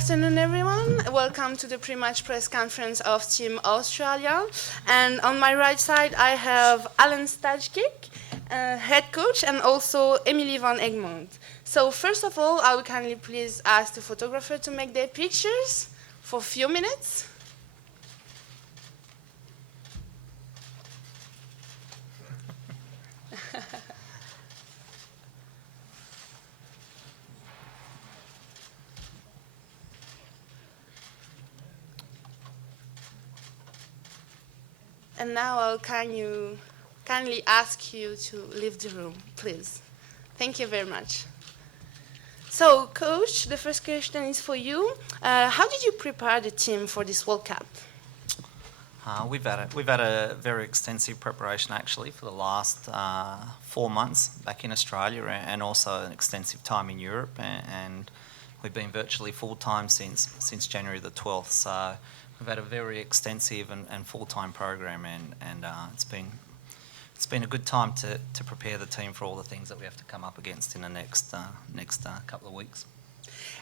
afternoon, everyone. Welcome to the pre-match press conference of Team Australia. And on my right side, I have Alan Stajkic, head coach, and also Emily van Egmond. So first of all, I will kindly please ask the photographer to make their pictures for a few minutes. And now I'll kindly ask you to leave the room, please. Thank you very much. So, Coach, the first question is for you. How did you prepare the team for this World Cup? We've had a very extensive preparation actually for the last 4 months back in Australia, and also an extensive time in Europe, and we've been virtually full time since January the 12th. So we've had a very extensive and full-time program, and it's been a good time to prepare the team for all the things that we have to come up against in the next couple of weeks.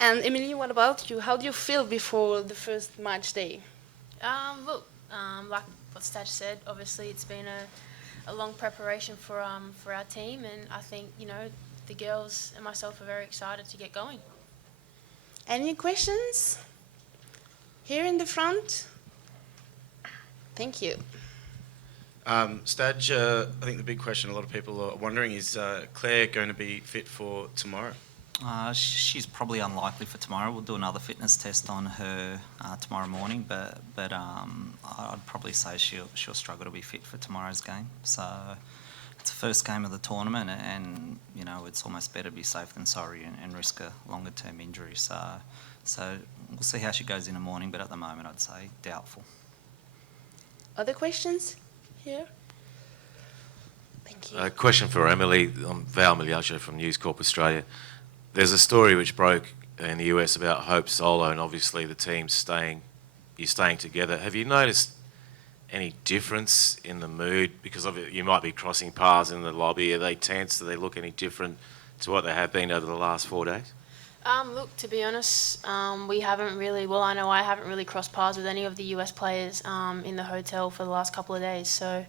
And Emily, what about you? How do you feel before the first match day? Like what Staj said, obviously it's been a long preparation for our team, and I think the girls and myself are very excited to get going. Any questions? Here in the front. Thank you. Staj, I think the big question a lot of people are wondering is Claire going to be fit for tomorrow? She's probably unlikely for tomorrow. We'll do another fitness test on her tomorrow morning, but I'd probably say she'll struggle to be fit for tomorrow's game. So it's the first game of the tournament, and it's almost better to be safe than sorry and risk a longer term injury. So we'll see how she goes in the morning, but at the moment I'd say doubtful. Other questions here? Thank you. A question for Emily. I'm Val Miliajo from News Corp Australia. There's a story which broke in the US about Hope Solo, and obviously the team's you're staying together. Have you noticed any difference in the mood? Because of it, you might be crossing paths in the lobby. Are they tense? Do they look any different to what they have been over the last 4 days? Look, to be honest, we haven't really, I know I haven't really crossed paths with any of the US players in the hotel for the last couple of days. So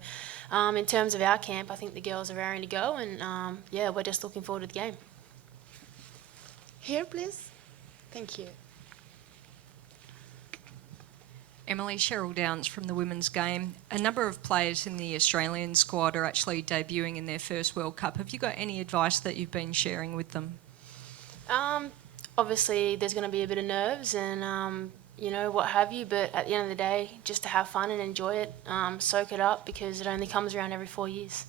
in terms of our camp, I think the girls are raring to go, and we're just looking forward to the game. Here, please. Thank you. Emily, Cheryl Downs from the women's game. A number of players in the Australian squad are actually debuting in their first World Cup. Have you got any advice that you've been sharing with them? Obviously, there's going to be a bit of nerves and, what have you, but at the end of the day, just to have fun and enjoy it, soak it up, because it only comes around every 4 years.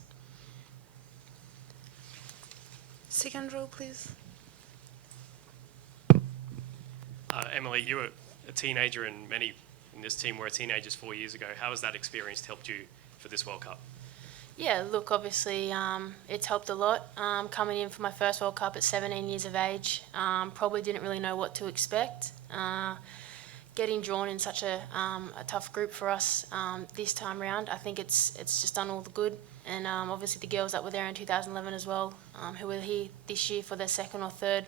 Second row, please. Emily, you were a teenager, and many in this team were teenagers 4 years ago. How has that experience helped you for this World Cup? Yeah, look, obviously it's helped a lot. Coming in for my first World Cup at 17 years of age, probably didn't really know what to expect. Getting drawn in such a tough group for us this time round, I think it's just done all the good. And obviously the girls that were there in 2011 as well, who were here this year for their second or third,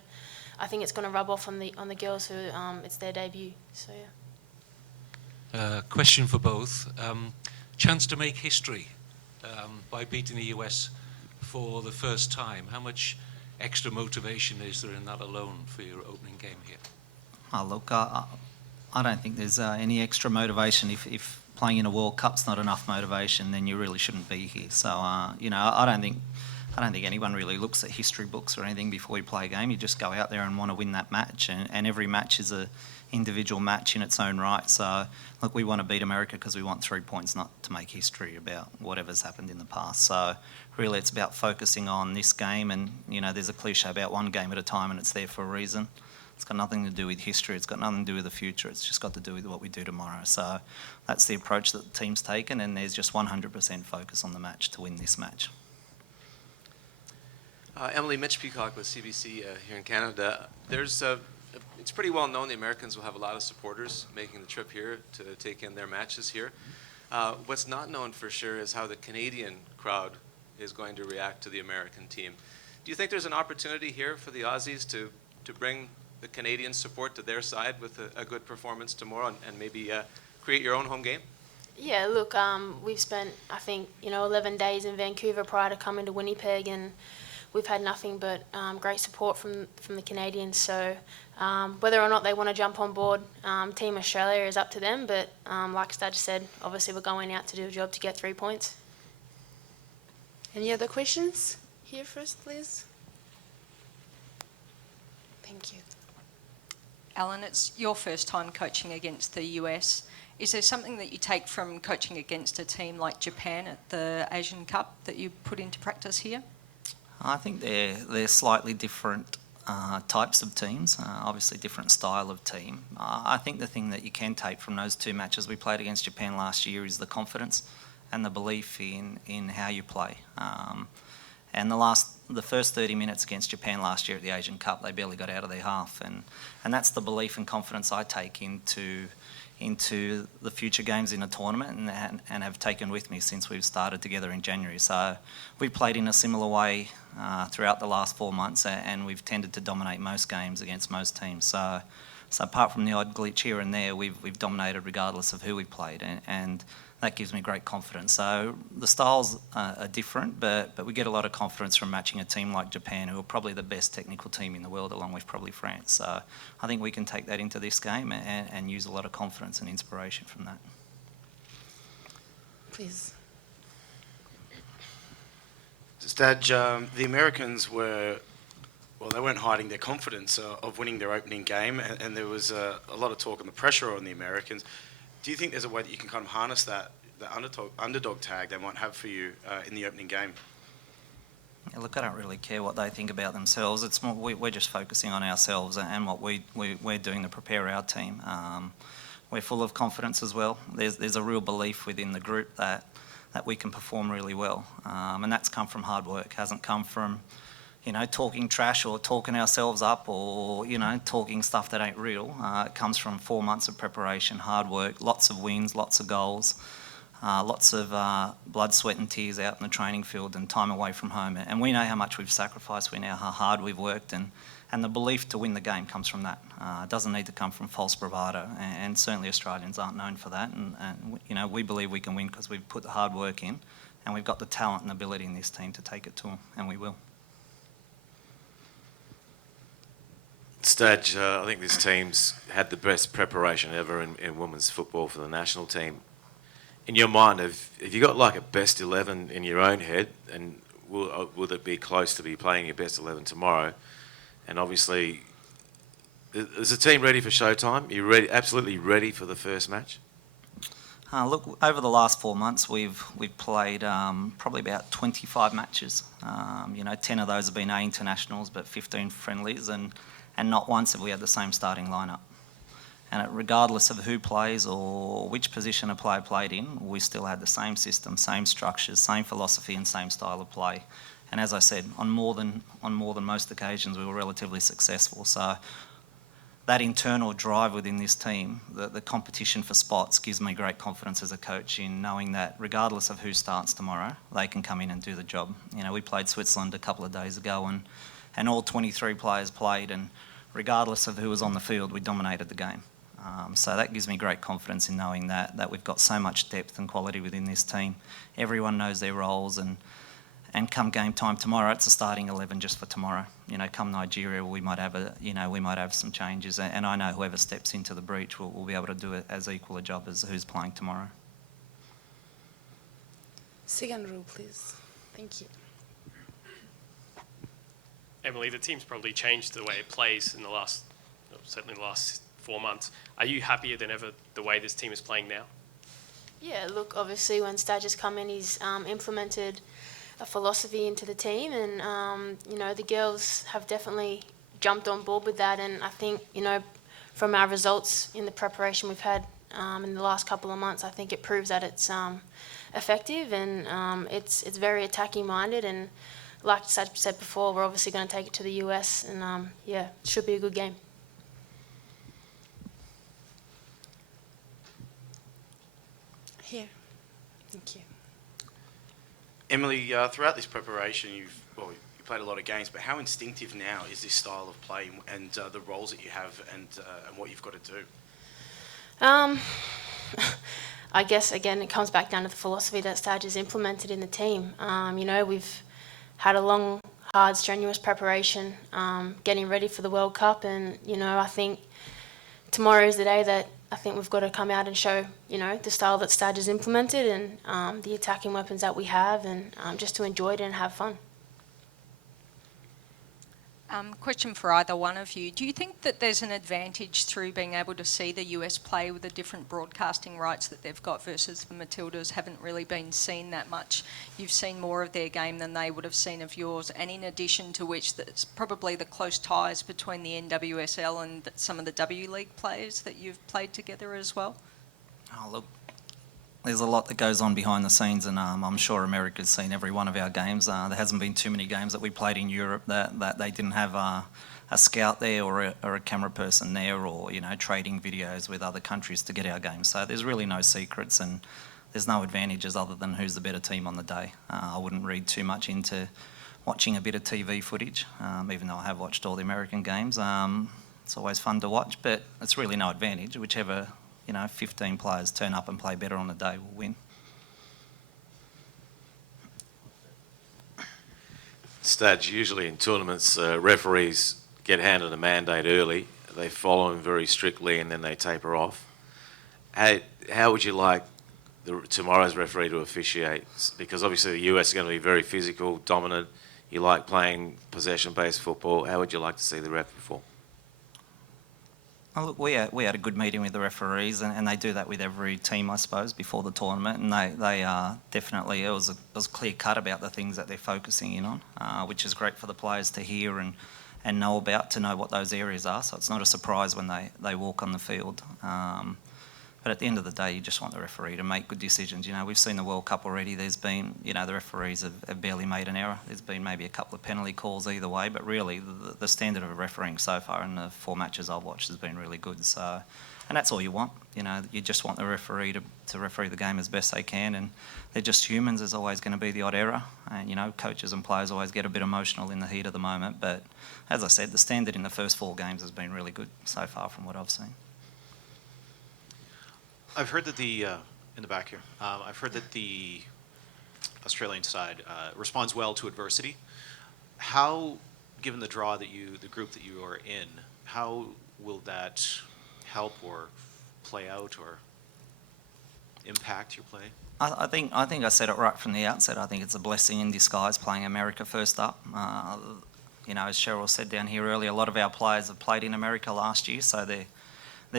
I think it's going to rub off on the girls who it's their debut. So yeah. Question for both. Chance to make history by beating the US for the first time. How much extra motivation is there in that alone for your opening game here? Oh, look, I don't think there's any extra motivation. If playing in a World Cup's not enough motivation, then you really shouldn't be here. So, I don't think anyone really looks at history books or anything before you play a game. You just go out there and want to win that match, and every match is a individual match in its own right. So, look, we want to beat America because we want 3 points, not to make history about whatever's happened in the past. So, really, it's about focusing on this game, and there's a cliche about one game at a time, and it's there for a reason. It's got nothing to do with history. It's got nothing to do with the future. It's just got to do with what we do tomorrow. So, that's the approach that the team's taken, and there's just 100% focus on the match to win this match. Emily, Mitch Peacock with CBC here in Canada. It's pretty well known the Americans will have a lot of supporters making the trip here to take in their matches here. What's not known for sure is how the Canadian crowd is going to react to the American team. Do you think there's an opportunity here for the Aussies to bring the Canadian support to their side with a good performance tomorrow and maybe create your own home game? Yeah, look, we've spent, I think, 11 days in Vancouver prior to coming to Winnipeg, and we've had nothing but great support from the Canadians. So whether or not they want to jump on board, Team Australia is up to them. But like Stadge said, obviously we're going out to do a job to get 3 points. Any other questions? Here first, please. Thank you. Alan, it's your first time coaching against the US. Is there something that you take from coaching against a team like Japan at the Asian Cup that you put into practice here? I think they're slightly different types of teams, obviously different style of team. I think the thing that you can take from those two matches we played against Japan last year is the confidence and the belief in how you play. And the first 30 minutes against Japan last year at the Asian Cup, they barely got out of their half, and that's the belief and confidence I take into the future games in a tournament and have taken with me since we've started together in January. So we've played in a similar way throughout the last 4 months, and we've tended to dominate most games against most teams. So apart from the odd glitch here and there, we've dominated regardless of who we played, and that gives me great confidence. So the styles are different, but we get a lot of confidence from matching a team like Japan, who are probably the best technical team in the world, along with probably France. So I think we can take that into this game and use a lot of confidence and inspiration from that. Please. Stadge, the Americans they weren't hiding their confidence of winning their opening game, and there was a lot of talk on the pressure on the Americans. Do you think there's a way that you can kind of harness the underdog tag they might have for you in the opening game? Yeah, look, I don't really care what they think about themselves. It's more, we're just focusing on ourselves and what we're doing to prepare our team. We're full of confidence as well. There's a real belief within the group that we can perform really well, and that's come from hard work. Hasn't come from talking trash or talking ourselves up or, talking stuff that ain't real. It comes from 4 months of preparation, hard work, lots of wins, lots of goals, lots of blood, sweat and tears out in the training field and time away from home. And we know how much we've sacrificed, we know how hard we've worked, and the belief to win the game comes from that. It doesn't need to come from false bravado, and certainly Australians aren't known for that. And we believe we can win because we've put the hard work in, and we've got the talent and ability in this team to take it to them, and we will. Stadge, I think this team's had the best preparation ever in women's football for the national team. In your mind, have you got like a best 11 in your own head, and will it be close to be playing your best 11 tomorrow? And obviously, is the team ready for showtime? Are you ready, absolutely ready for the first match? Look, over the last 4 months, we've played probably about 25 matches. 10 of those have been A internationals, but 15 friendlies, and not once have we had the same starting lineup. And regardless of who plays or which position a player played in, we still had the same system, same structures, same philosophy and same style of play. And as I said, on more than most occasions, we were relatively successful. So that internal drive within this team, the competition for spots, gives me great confidence as a coach in knowing that regardless of who starts tomorrow, they can come in and do the job. We played Switzerland a couple of days ago, and all 23 players played, and regardless of who was on the field, we dominated the game. So that gives me great confidence in knowing that we've got so much depth and quality within this team. Everyone knows their roles, and come game time tomorrow, it's a starting 11 just for tomorrow. Come Nigeria, we might have some changes, and I know whoever steps into the breach will be able to do it as equal a job as who's playing tomorrow. Second row, please. Thank you. Emily, the team's probably changed the way it plays in certainly the last 4 months. Are you happier than ever the way this team is playing now? Yeah, look, obviously when Stadge has come in, he's implemented a philosophy into the team, and the girls have definitely jumped on board with that. And I think from our results in the preparation we've had in the last couple of months, I think it proves that it's effective, and it's very attacking minded. And like Stadge said before, we're obviously going to take it to the US, and it should be a good game. Here. Thank you. Emily, throughout this preparation, you've played a lot of games, but how instinctive now is this style of play and the roles that you have and what you've got to do? I guess, again, it comes back down to the philosophy that Staj has implemented in the team. We've had a long, hard, strenuous preparation, getting ready for the World Cup, and, I think tomorrow is the day that I think we've got to come out and show, the style that Staj has implemented and the attacking weapons that we have, and just to enjoy it and have fun. Question for either one of you. Do you think that there's an advantage through being able to see the US play with the different broadcasting rights that they've got versus the Matildas haven't really been seen that much? You've seen more of their game than they would have seen of yours, and in addition to which, that's probably the close ties between the NWSL and some of the W League players that you've played together as well? Oh, look, there's a lot that goes on behind the scenes, and I'm sure America's seen every one of our games. There hasn't been too many games that we played in Europe that they didn't have a scout there or a camera person there, or trading videos with other countries to get our games. So there's really no secrets, and there's no advantages other than who's the better team on the day. I wouldn't read too much into watching a bit of TV footage, even though I have watched all the American games. It's always fun to watch, but it's really no advantage. Whichever 15 players turn up and play better on the day will win. Staj, usually in tournaments, referees get handed a mandate early. They follow them very strictly and then they taper off. How would you like tomorrow's referee to officiate? Because obviously the US is going to be very physical, dominant. You like playing possession-based football. How would you like to see the ref perform? Well, look, we had a good meeting with the referees, and they do that with every team, I suppose, before the tournament. And they definitely, it was clear cut about the things that they're focusing in on, which is great for the players to hear and know about, to know what those areas are. So it's not a surprise when they walk on the field. But at the end of the day, you just want the referee to make good decisions. We've seen the World Cup already. There's been, the referees have barely made an error. There's been maybe a couple of penalty calls either way, but really the standard of refereeing so far in the 4 matches I've watched has been really good. So, and that's all you want. You just want the referee to referee the game as best they can, and they're just humans. There's always going to be the odd error, and coaches and players always get a bit emotional in the heat of the moment. But as I said, the standard in the first 4 games has been really good so far from what I've seen. I've heard that in the back here, I've heard that the Australian side responds well to adversity. How, given the draw the group that you are in, how will that help or play out or impact your play? I think I said it right from the outset. I think it's a blessing in disguise playing America first up. As Cheryl said down here earlier, a lot of our players have played in America last year, so they're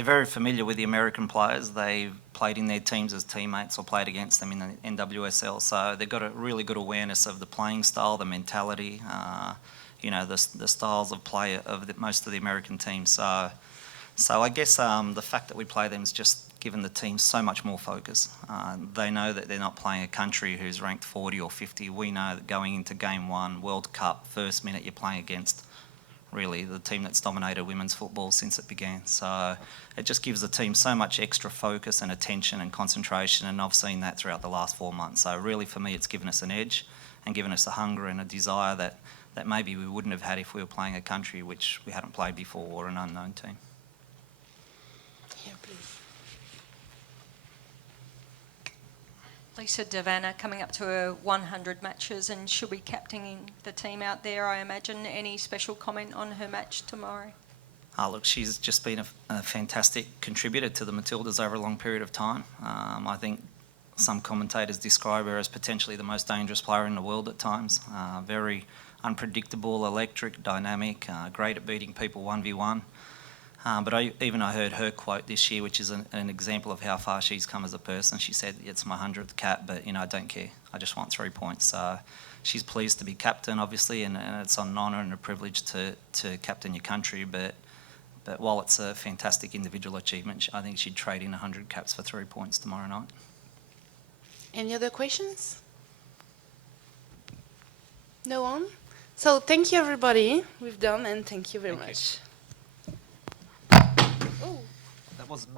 very familiar with the American players. They've played in their teams as teammates or played against them in the NWSL. So they've got a really good awareness of the playing style, the mentality, the styles of play of most of the American teams. So I guess the fact that we play them has just given the team so much more focus. They know that they're not playing a country who's ranked 40 or 50. We know that going into Game 1, World Cup, first minute you're playing against really the team that's dominated women's football since it began. So it just gives the team so much extra focus and attention and concentration, and I've seen that throughout the last 4 months. So really for me it's given us an edge and given us a hunger and a desire that maybe we wouldn't have had if we were playing a country which we hadn't played before or an unknown team. Yeah, please. Lisa Devanna coming up to her 100 matches, and she'll be captaining the team out there, I imagine. Any special comment on her match tomorrow? Look, she's just been a fantastic contributor to the Matildas over a long period of time. I think some commentators describe her as potentially the most dangerous player in the world at times. Very unpredictable, electric, dynamic, great at beating people 1v1. But I heard her quote this year, which is an example of how far she's come as a person. She said, "It's my 100th cap, but I don't care. I just want 3 points." So she's pleased to be captain, obviously, and it's an honour and a privilege to captain your country. But while it's a fantastic individual achievement, I think she'd trade in 100 caps for 3 points tomorrow night. Any other questions? No one? So thank you, everybody. We've done, and thank you very much. That wasn't